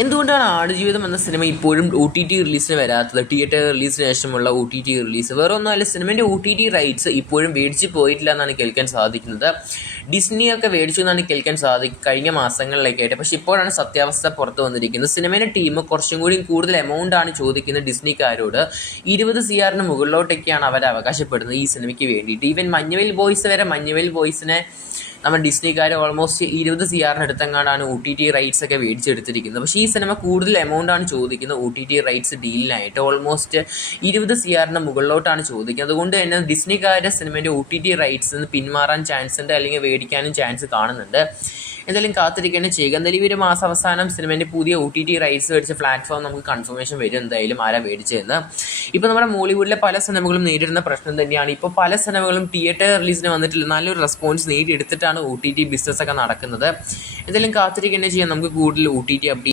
എന്തുകൊണ്ടാണ് ആടുജീവിതം എന്ന സിനിമ ഇപ്പോഴും OTT റിലീസിന് വരാത്തത്? തിയേറ്റർ റിലീസിന് ശേഷമുള്ള OTT റിലീസ് വേറെ ഒന്നുമല്ല, സിനിമേൻ്റെ OTT റൈറ്റ്സ് ഇപ്പോഴും മേടിച്ച് പോയിട്ടില്ല എന്നാണ് കേൾക്കാൻ സാധിക്കുന്നത്. ഡിസ്നിയൊക്കെ മേടിച്ചു എന്നാണ് കേൾക്കാൻ സാധിക്കും കഴിഞ്ഞ മാസങ്ങളിലേക്കായിട്ട്. പക്ഷെ ഇപ്പോഴാണ് സത്യാവസ്ഥ പുറത്തു വന്നിരിക്കുന്നത്. സിനിമേൻ്റെ ടീം കുറച്ചും കൂടി കൂടുതൽ എമൗണ്ട് ആണ് ചോദിക്കുന്നത് ഡിസ്നിക്കാരോട്. 20 CR മുകളിലോട്ടൊക്കെയാണ് അവർ അവകാശപ്പെടുന്നത് ഈ സിനിമയ്ക്ക് വേണ്ടിയിട്ട്. ഈവൻ മഞ്ഞുവെയിൽ ബോയ്സ് വരെ, മഞ്ഞുവെയിൽ ബോയ്സിനെ നമ്മൾ ഡിസ്നിക്കാർ ഓൾമോസ്റ്റ് 20 CR അടുത്തെങ്ങാണ്ടാണ് OTT റൈറ്റ്സ് ഒക്കെ മേടിച്ചെടുത്തിരിക്കുന്നത്. പക്ഷേ ഈ സിനിമ കൂടുതൽ എമൗണ്ട് ആണ് ചോദിക്കുന്നത് OTT റൈറ്റ്സ് ഡീലിനായിട്ട്. ഓൾമോസ്റ്റ് 20 CR മുകളിലോട്ടാണ് ചോദിക്കുന്നത്. അതുകൊണ്ട് തന്നെ ഡിസ്നിക്കാരുടെ സിനിമേൻ്റെ OTT റൈറ്റ്സ് നിന്ന് പിന്മാറാൻ ചാൻസ് ഉണ്ട്, അല്ലെങ്കിൽ മേടിക്കാനും ചാൻസ് കാണുന്നുണ്ട്. എന്തായാലും കാത്തിരിക്കുകയാണ് ചെയ്യുക. എന്തായാലും ഈ ഒരു മാസം അവസാനം സിനിമേൻ്റെ പുതിയ OTT റൈറ്റ്സ് മേടിച്ച പ്ലാറ്റ്ഫോം നമുക്ക് കൺഫർമേഷൻ വരും എന്തായാലും ആരാ മേടിച്ചതെന്ന്. ഇപ്പോൾ നമ്മുടെ മോളിവുഡിലെ പല സിനിമകളും നേരിടുന്ന പ്രശ്നം തന്നെയാണ്. ഇപ്പോൾ പല സിനിമകളും തിയേറ്റർ റിലീസിന് വന്നിട്ടില്ല, നല്ലൊരു റെസ്പോൺസ് നേടിയെടുത്തിട്ടാണ് OTT ബിസിനസ്സൊക്കെ നടക്കുന്നത്. എന്തായാലും കാത്തിരിക്കുകയാണ് ചെയ്യാം. നമുക്ക് കൂടുതൽ OTT അപ്ഡേറ്റ്